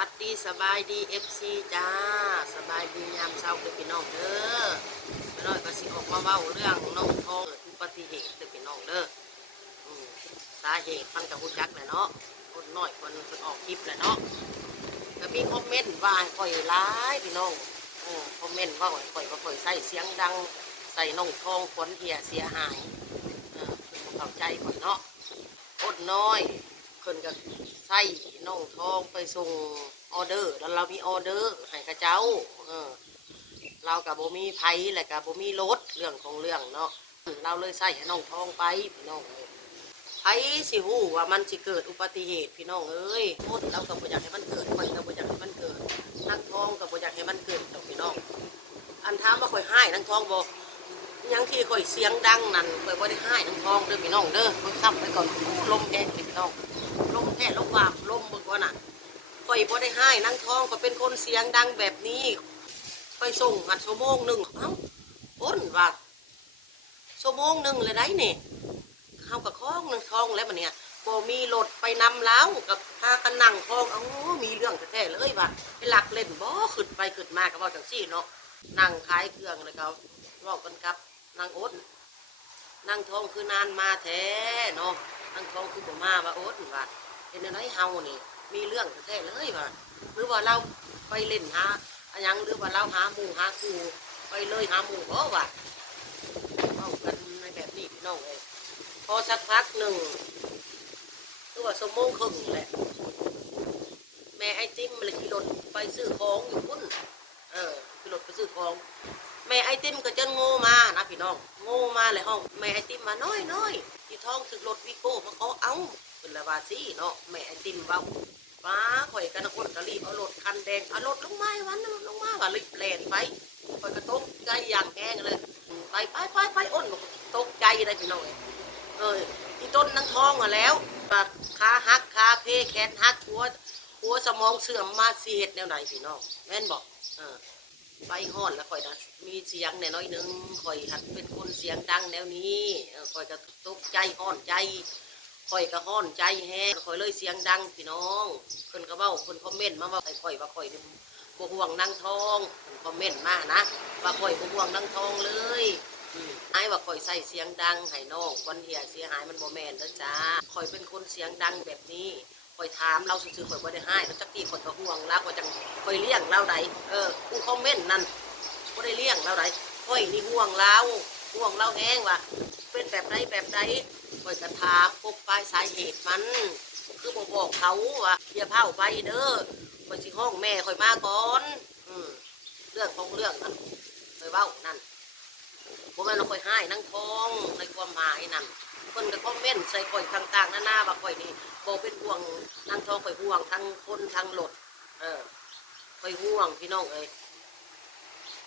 วัสดีสบายดีFCจ้าสบายดียามเช้าเด็กพี่น้องเด้อไม่น้อยก็สิออกมาเว้าเรื่องน้องทองอุบัติเหตุเด็กพี่น้องเด้อสาเหตุมันกับผู้จักแหละเนาะคนน้อยคนออกคลิปแหละเนาะก็มีคอมเมนต์ว่าให้ข่อยร้ายพี่น้องคอมเมนต์ว่าข่อยใส่เสียงดังใส่น้องทองขวัญเสียหายเข้าใจข่อยเนาะคนน้อยคนก็ใส่น้องทองไปส่งออเดอร์แล้วเรามีออเดอร์ให้ข้าเจ้าเรากับโบมีไผ่และกับโบมีรถเรื่องของเรื่องเนาะเราเลยใส่ให้น้องทองไปพี่น้องไผ่สิหูว่ามันสิเกิดอุบัติเหตุพี่น้องเอ้ยหมดเรากับโบอยากให้มันเกิดข่อยกับโบอยากให้มันเกิดนั่งทองกับโบอยากให้มันเกิดต่อพี่น้องอันถามว่าข่อยให้นั่งทองบอกยังที่ข่อยเสียงดังนั่นข่อยบ่ได้ให้นั่งทองเด้อพี่น้องเด้อข่อยซ้ำไปก่อนลมแห้งพี่น้องลมแท้ลมวาบลมเบิ่งว่าน่ะข่อยบ่ได้ให้นั่งทองก็เป็นคนเสียงดังแบบนี้ไปส่งหัดชั่วโมงหนึ่งเอ้าอ้นว่าชั่วโมงหนึ่งเลยได้นี่เข้ากับคล้องนั่งทองแล้วมันเนี่ยบ่มีรถไปนำแล้วกับพากันนั่งทองเอ้ามีเรื่องแท้ๆเลยว่าไปหลักเล่นบ่ขึ้นไปขึ้นมาก็บ่จังซี่เนาะนั่งขายเครื่องแล้วก็เว้ากันกับนางอ้นนางทองคือนานมาแท้เนาะนางทองคือบ่มาว่าอ้นว่าเป็นอะไรเฮานี่มีเรื่องแท้เลยว่าหรือว่าเราไปเล่นหาอันยังหรือว่าเราหาหมู่หาคู่ไปเลยหาหมู่บ่ว่าเอากันในแบบนี้พี่น้องเลยพอสักพักหนึ่งคือว่าชั่วโมงครึ่งแหละแม่ไอติมมันเลยขี่รถไปซื้อของอยู่พุ่นขี่รถไปซื้อของแม่ไอติมก็จะโง่มานะพี่น้องโง่มาเลยห้องแม่ไอติมมาน้อยที่ท้องถึงรถวิโก้มาเขาเอาเป็นละวาซี่เนาะแม่ไอติมเบาฟ้าข่อยกันคนกะรีบเอารถคันแดงเอารถลงมาวันรถลงมาว่ารีบแล่นไปข่อยก็ตกใจอย่างแห้งเลยไปอ้นตกใจเลยพี่น้องที่ต้นนั่งท้องมาแล้วขาหักขาเพแขนหักหัวสมองเสื่อมมาสีเห็ดแนวไหนพี่น้องแม่นบอกไปห่อนแล้วข่อยนะมีเสียงแน่น้อยนึงข่อยหัดเป็นคนเสียงดังแนวนี้ข่อยก็ตกใจห่อนใจข่อยก็ห่อนใจแฮงข่อยเลยเสียงดังพี่น้องคนก็เว้าคนคอมเมนต์มาว่าข่อยว่าข่อยบ่ห่วงนางทองคนคอมเมนต์มานะว่าข่อยบ่ห่วงนางทองเลยไอ้ว่าข่อยใส่เสียงดังให้น้องวันเหียเสียหายมันบ่แม่นเด้อจ้าข่อยเป็นคนเสียงดังแบบนี้ข่อยถามเราซื่อๆข่อยบ่ได้ให้แล้วจักปีข่อยก็ห่วงแล้วข่อยจังข่อยเลี้ยงเราได้ผู้คอมเมนต์นั่นบ่ได้เลี้ยงเราได้ข่อยนี่ห่วงเราแห้งว่าเป็นแบบใดข่อยก็ถามพบปลายสาเหตุมันคือบ่บอกเขาว่าอย่าเผาไปเด้อข่อยสิห้องแม่ข่อยมาก่อนเรื่องของเรื่องนั่นข่อยเว้านั่นบ่แม่นว่าข่อยให้นางทองในความหมายนั่นเพิ่นก็คอมเมนต์ใส่ข่อยต่างๆนานาว่าข่อยนี่บ่เป็นห่วงนางทองข่อยห่วงทั้งคนทั้งรถข่อยห่วงพี่น้องเอ้ย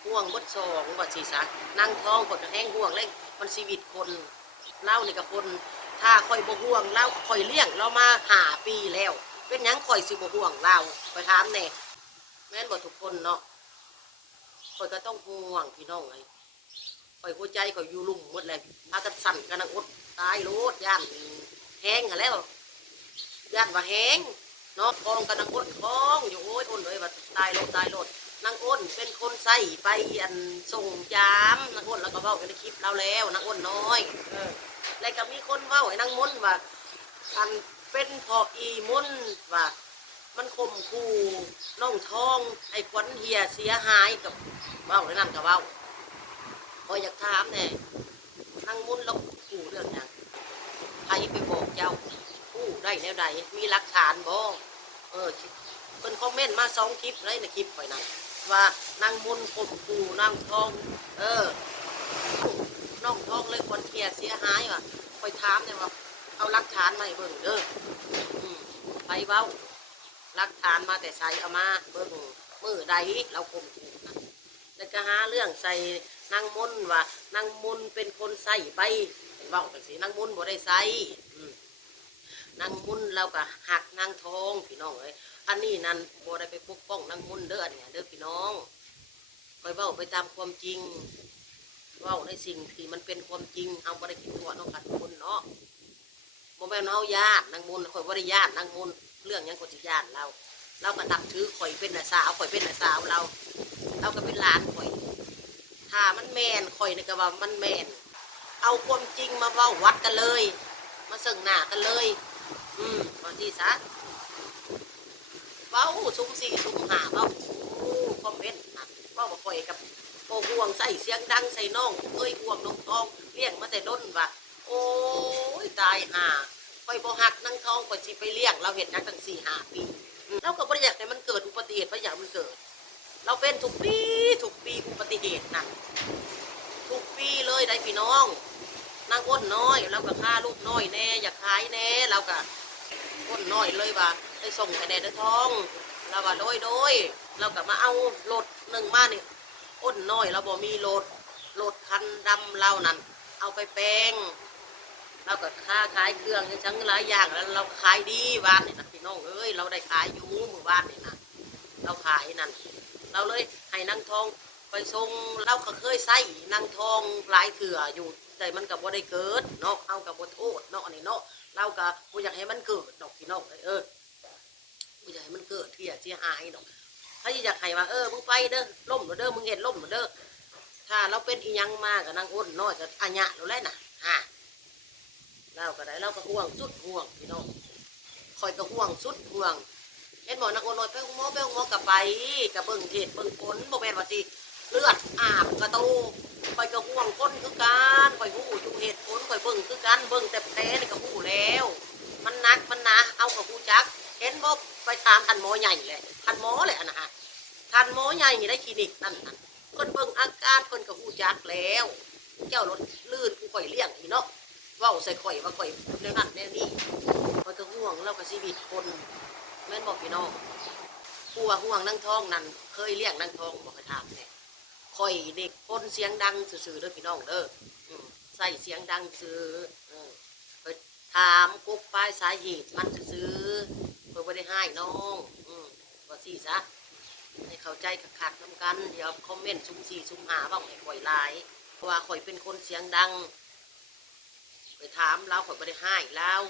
ห่วงหมดสองว่าสิซะนางทองข่อยก็แห้งห่วงเลยมันชีวิตคนเล่านี่กับคนถ้าข่อยบ่ห่วงเล่าข่อยเลี้ยงเรามา5 ปีแล้วเป็นหยังข่อยสิบ่ห่วงเราข่อยถามแน่แม่นบ่ทุกคนเนาะข่อยก็ต้องห่วงพี่น้องเอ้ยข่อยหัวใจข่อยอยู่ลุ่มหมดเลยพากันสั่นกันอดตายโลดย่านแห้งหาแล้วย่านว่าแห้งเนาะคองกันอดคองอยู่โอ้ยอ้นเลยว่าตายโลดนางอ้นเป็นคนใส่ไปอันส่งยามนางอ้นแล้วก็เว้ากันในคลิปเราแล้วนางอ้นน้อยแล้วก็มีคนเว้าไอ้นางมนว่าอันเป็นพออีมนว่ามันข่มขู่น้องทองไอ้ขวัญเหียเสียหายกับเว้าไอ้นั่นก็เว้าพออยากถามแน่นางมนแล้วขู่เรื่องหยังใครไปบอกเจ้ากู้ได้แนวใดมีหลักฐานบ่เพิ่นคอมเมนต์มา2 คลิปเลยในคลิปข่อยนั่นว่านางมนข่มขู่นางทองน้องทองเลยคนเกียเสียหายว่ะข่อยถามเนี่ยว่าเอาหลักฐานมาให้เบิ่งเด้อไปเว้าหลักฐานมาแต่ใส่เอามาเบิ่งมือใดเราข่มขู่แล้วก็หาเรื่องใส่นางมนว่านางมนเป็นคนใส่ไปเว้าจังซี่นางมนบ่ได้ใส่นางมนเราก็หักนางทองพี่น้องเอ้ยอันนี้นั่นบ่ได้ไปปกป้องนางมนเด้อเนี่ยเด้อพี่น้องคอยเว้าไปตามความจริงเว้าในสิ่งที่มันเป็นความจริงเอาบ่ได้คิดตัวน้องขัดคนเนาะบ่แม่นเฮาญาตินางมนคอยบ่ได้ญาตินางมนเรื่องหยังก็สิญาติเรา เราก็นับถือข่อยเป็นน่ะสาวข่อยเป็นน่ะสาวเราก็เป็นหลานข่อยถ้ามันแม่นข่อยนี่ก็ว่ามันแม่นเอาความจริงมาเว้าวัดกันเลยมาซึ่งหน้ากันเลยตอนที่ซะเว้าซุ้มสี่ซุ้มห้าเว้าคอมเมนต์นะเว้าบ่ข่อยกับโอ้ห่วงใส่เสียงดังใส่น้องห่วงน้องทองเลี้ยงมาแต่ด้นว่ะโอ้ยตายห่าข่อยบ่ฮักนางทองข่อยสิไปเลี้ยงเราเห็นนักตั้ง4-5 ปีเราก็บ่ได้อยากให้มันเกิดอุบัติเหตุเพราะอยากมันเกิดเราเป็นทุกปีอุบัติเหตุนะทุกปีเลยได้พี่น้องนางอ้นน้อยเราก็ฆ่าลูกน้อยแน่อยากขายแน่เราก็อ้นน้อยเลยว่าได้ส่งให้แน่เด้อทองเราว่าโดยเราก็มาเอารถหนึ่งมานี่อ้นน้อยเราบ่มีรถคันดำเรานั่นเอาไปแปลงเราก็ค้าขายเครื่องทั้งหลายอย่างแล้วเราขายดีบ้านนี่นะพี่น้องเอ้ยเราได้ขายอยู่หมู่บ้านนี่นะเราขายนั่นเราเลยให้นางทองไปส่งเราก็เคยใส่นางทองหลายเถื่ออยู่แต่มันกับบ่ได้เกิดเนาะเอากับบ่โทษเนาะอันนี้เนาะเราก็บ่อยากให้มันเกิดดอกพี่น้องบ่อยากให้มันเกิดเสียหายดอกถ้าอยากให้ว่ามึงไปเด้อล่มเด้อมึงเห็นล่มเด้อถ้าเราเป็นอีหยังมากกับนางอ้นน้อยก็อัญญะเราแล้วน่ะเราก็ได้เราก็ห่วงสุดห่วงพี่น้องคอยก็ห่วงสุดห่วงเห็นหมอนางอ้นน้อยไปหมอกับไปกับเบิ่งเหตุเบิ่งผลบ่แม่นว่าสิเลือดอาบกระตูคอยก็ห่วงคนคือกันคอยหูอยู่เหตุผลคอยเบิ่งคือกันเบิ่งแต่แผลนี่ก็หูแล้วมันนักมันหนาเอากับหูจักเห็นบ่ไปตามทันหมอใหญ่เลยทันหมอเลยอันนะฮะทันหมอใหญ่ได้คลินิกนั่นเพิ่นเบิ่งอาการเพิ่นก็หูจักแล้วเจ้ารถลื่นผู้ข่อยเลี้ยงนี่เนาะเว้าใส่ข่อยว่าข่อยในนั้นในนี้ข่อยก็ห่วงเราก็ชีวิตคนแม่นบอกพี่น้องผู้ว่าห่วงนางทองนั่นเคยเลี้ยงนางทองบอกให้ถามเนี่ยข่อยเด็กคนเสียงดังซื่อๆเด้อพี่น้องเด้อใส่เสียงดังซื่อไปถามกุ๊บป้ายสาเหตุมันซื่อเพื่อไม่ได้ให้น้องว่าสิซะให้เข้าใจขัดน้ำกันเดี๋ยวคอมเมนต์ซุ่ม4ซุ่ม5บ้างให้ข่อยลายเพราะว่าข่อยเป็นคนเสียงดังไปถามเราข่อยไม่ได้ให้แล้ว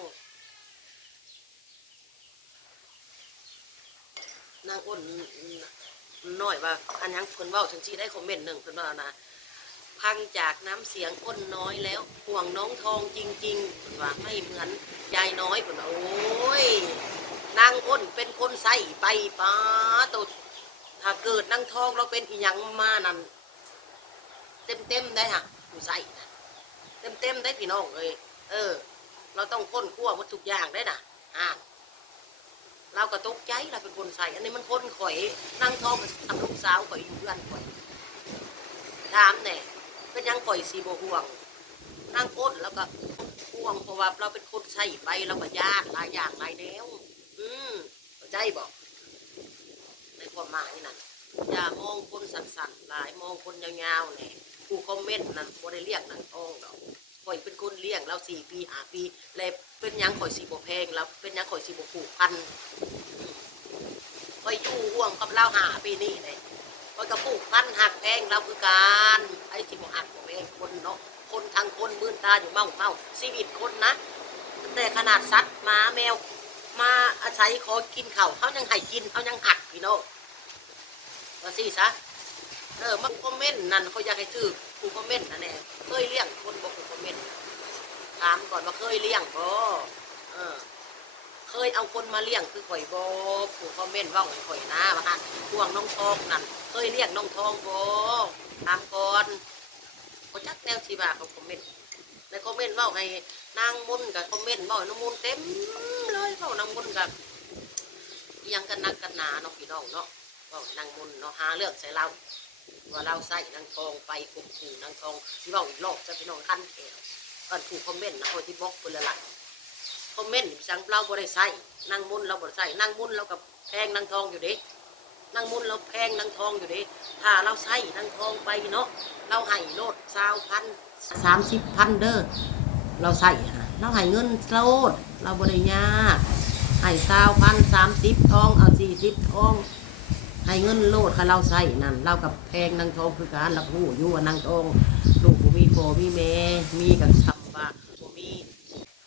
นางอ้นน้อยว่าอันยังเพิ่นเว้าถึงที่ได้คอมเมนต์หนึ่งเพิ่นว่านะพังจากน้ำเสียงอ้นน้อยแล้วห่วงน้องทองจริงๆเพิ่นว่าไม่เหมือนยายน้อยเพิ่นว่าโอ้ยนางอ้นเป็นคนใส่ไปป้าตัวถ้าเกิดนางทองเราเป็นอีหยังมานั่นเต็มได้ฮะผู้ใส่เต็มได้พี่น้องเลยเราต้องค้นคว้าหมดทุกอย่างได้น่ะเราก็ตกใจเราเป็นคนใส่อันนี้มันคนข่อยนั่งท้องทำลูกสาวข่อยอยู่เพื่อนข่อยถามแน่เป็นยังข่อยสีโบห่วงนั่งก้นแล้วก็ห่วงเพราะว่าเราเป็นคนใส่ไปเราก็ยากหลายอย่างหลายแนวเข้าใจบอกในความหมายนั่นอย่ามองคนสั่นๆหลายมองคนยาวๆเนี่ยผู้คอมเมนต์นั่นบ่ได้เรียกนางทองดอกข่อยเป็นคนเลี้ยงเรา4 ปี5 ปีแล้วเป็นยังข่อยสีโบแพงแล้วเป็นยังข่อยสีโบผูกพันข่อยอยู่ห่วงกับเรา5 ปีนี่เลยข่อยกับผูกพันหักแพงเราคือการไอ้ที่โบหักโบแพงคนเนาะคนทางคนมื่นตาอยู่เมาชีวิตคนนะแต่ขนาดสัตว์ม้าแมวมาอาศัยขอกินข้าวเขายังให้กินเขายังหักพี่น้องว่าสิซะมันคอมเมนต์นั่นเขาอยากให้ถือผู้คอมเมนต์นั่นแหละเคยเลี้ยงคนบอกผู้คอมเมนต์ถามก่อนว่าเคยเลี้ยงบ่เคยเอาคนมาเลี้ยงคือข่อยบ่ผู้คอมเมนต์ว่าข่อยนะว่าหั่นห่วงน้องทองนั่นเคยเลี้ยงน้องทองบ่ถามก่อนเขาจักแนวที่ว่าเขาคอมเมนต์ในคอมเมนต์ว่าให้นางมนกับคอมเมนต์ว่าน้องมนเต็มเลยเขานางมนกับยังกันนักกันหนาเนาะพี่น้องเนาะว่านางมนเนาะหาเรื่องใส่เราว่าเราใส่นางทองไปข่มขู่นางทองที่ว่าอีกรอบจะพี่น้องขั้นแถวกันถูกคอมเมนต์นะคนที่บล็อกคนละหลักคอมเมนต์สั่งเราบ่ได้ใส่นางมนเราบ่ได้ใส่นางมนเรากับแพงนางทองอยู่เด็กนางมนเราแพงนางทองอยู่เด็กถ้าเราใส่นางทองไปเนาะเราให้โลด20,000 30,000เด้อเราใส่เราให้เงินโลดเราบ่ได้ยากให้20,000 30ทองเอา40ทองให้เงินโลดค่ะเราใส่นั่นเรากับแพงนางทองคือการเราหูอยู่ว่านางทองลูกมีพ่อมีแม่มีกับซ้ำว่าบ่มี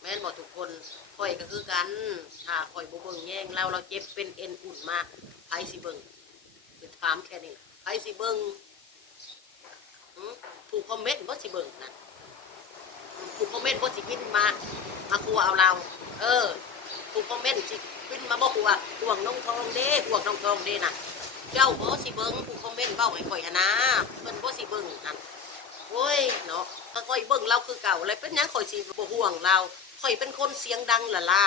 แม่นบ่ทุกคน ข่อยก็คือกันถ้าข่อยบ่เบิ่งแย่งเราเจ็บเป็นเอ็นอุ่นมาไผสิเบิ่งคือถามแค่นี้ไผสิเบิ่งผู้คอมเมนต์บ่สิเบิ่งนั่นผู้คอมเมนต์บ่สิบินมากลัวเอาเราผู้คอมเมนต์สิบินมาบ่กลัวห่วงน้องทองเด้ห่วงน้องทองเด้น่ะเจ้าบ่สิเบิ่งผู้คอมเมนต์เว้าให้ข่อยหั่นนะเพิ่นบ่สิเบิ่งนั่นโอ้ยเนาะถ้าข่อยเบิ่งเราคือเก่าเลยเป็นหยังข่อยสิบ่ห่วงเราข่อยเป็นคนเสียงดังล่ะ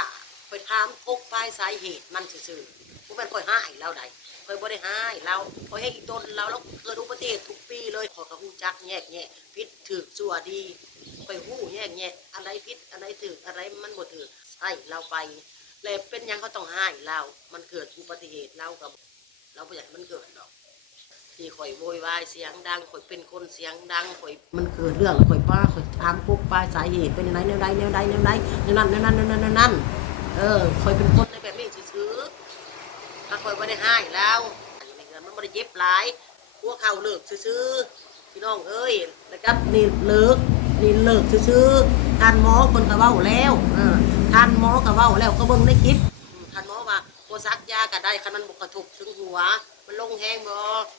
ข่อยถามพกปลายสาเหตุมันซื่อๆบ่แม่นข่อยห้ายเราใดข่อยบ่ได้ห้ายเราข่อยให้อีต้นเราแล้วเกิดอุบัติเหตุทุกปีเลยข่อยก็ฮู้จักแยกแยะผิดถูกชั่วดีข่อยฮู้แยกแยะอะไรผิดอะไรถูกอะไรมันบ่ถูกให้เราไปแล้วเป็นหยังเขาต้องห้ายเรามันเกิดอุบัติเหตุเรากับเราบ่อยากให้มันเกิดหรอกที่ข่อยโวยวายเสียงดังข่อยเป็นคนเสียงดังข่อยมันเกิดเรื่องแล้วข่อยข่อยถามพวกปลายสาเหตุเป็นไหนแนวใดนั่นข่อยเป็นคนในแบบนี้ซื่อๆถ้าข่อยบ่ได้ให้แล้วมันบ่ได้เจ็บหลายหัวเข่าเลิกซื่อๆพี่น้องเอ้ยแล้วก็นี่เลิกซื่อๆท่านหมอคนก็เว้าแล้วท่านหมอก็เว้าแล้วก็เบิ่งในคลิปท่านหมอว่าบ่ซักยาก็ได้คันมันบ่กระทบถึงหัวมันลงแห้งบ่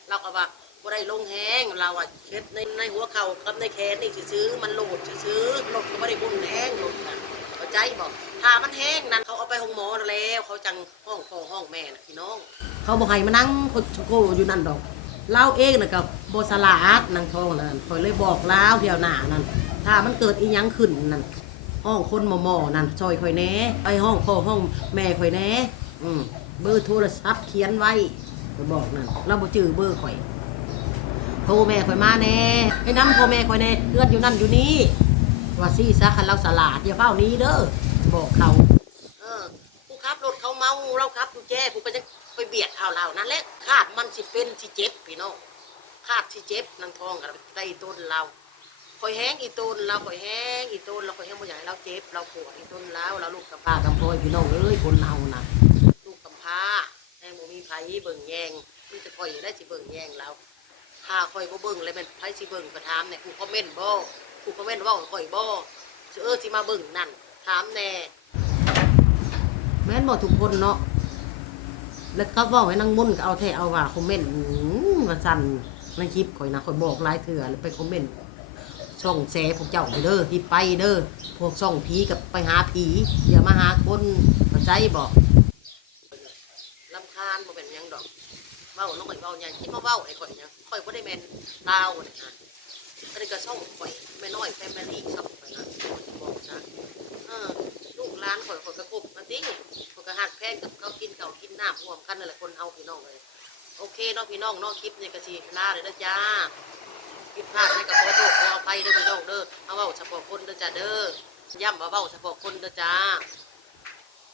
เราก็ว่าบ่ได้ลงแห้งเราอ่ะเช็ดในหัวเข่ากับในแขนนี่ซื่อๆมันโหลดซื่อๆโหลดก็บ่ได้บุ่นแห้งโหลดนะเข้าใจบ่ถ้ามันแห้งนั่นเขาเอาไปห้องหมอแล้วเขาจังห้องพ่อห้องแม่น่ะพี่น้องเขาบ่ให้มานั่งโกอยู่นั่นดอกเราเองน่ะก็บ่สลาดนางทองนั่นข่อยเลยบอกลาวเที่ยวหน้านั่นถ้ามันเกิดอีหยังขึ้นนั่นห้องคนหมอนั่นซอยข่อยแหน่ไปห้องพ่อห้องแม่ข่อยแหน่เบอร์โทรศัพท์เขียนไว้ไปบอกนั่นเราบ่จื้อเบอร์ข่อยโทรแม่ข่อยมาแน่ให้นำพ่อแม่ข่อยแน่เลือดอยู่นั่นอยู่นี่ว่าซี่ซะคันเราสลาดอย่าเฝ้านี้เด้อบอกเขาผู้ขับรถเขาเมาเราขับอยู่แจ้ผู้ก็จะไปเบียดเอาเรานั่นแหละคาดมันสิเป็นสิเจ็บพี่น้องคาดสิเจ็บนางทองกับไต้ต้นเราข่อยแห้งอีต้นเราข่อยแห้งอีต้นเราข่อยแห้งบ่อยากให้เราเจ็บเราปวดอีต้นเราลูกกำพร้ากำพร้อยพี่น้องเอ้ยคนเรานะลูกกำพร้าแห้งบ่มีไผเบิ่งแยงมีแต่ข่อยได้สิเบิ่งแยงเราถ้าข่อยบ่เบิ่งเลยมันไผสิเบิ่งก็ถามเนี่ยผู้คอมเมนต์บ่ผู้คอมเมนต์เว้าข่อยบ่สิมาเบิ่งนั่นถามแน่แม่นบ่ทุกคนเนาะแล้วก็เว้าให้นางมุ่นก็เอาแท้เอาว่าคอมเมนต์ว่าซั่นในคลิปข่อยนะข่อยบอกหลายเทื่อแล้วไปคอมเมนต์ช่องแชร์พวกเจ้าเด้อที่ไปเด้อพวกช่องผีกับไปหาผีอย่ามาหาคนเข้าใจบ่รำคาญบ่เป็นหยังดอกเว้าน้องข่อยเว้าหยังคิดมาเว้าให้ข่อยหยังข่อยบ่ได้แม่นลาวนี่ฮะอันนี้ก็ช่องข่อยแม่น้อยแฟมิลี่ช่องข่อยนะบอกนะลูกหลานข่อยก็คบกันติข่อยก็ฮักแพงกับเขากินข้าวกินน้ำร่วมกันนั่นแหละคนเฮาพี่น้องเอ้ยโอเคเนาะพี่น้องเนาะคลิปนี้ก็สิลาเลยเด้อจ้าผิดพลาดในกับขอโทษขออภัยเด้อพี่น้องเด้อเอาเว้าเฉพาะคนเด้อจ้าเด้อย่ำว่าเว้าเฉพาะคนเด้อจ้า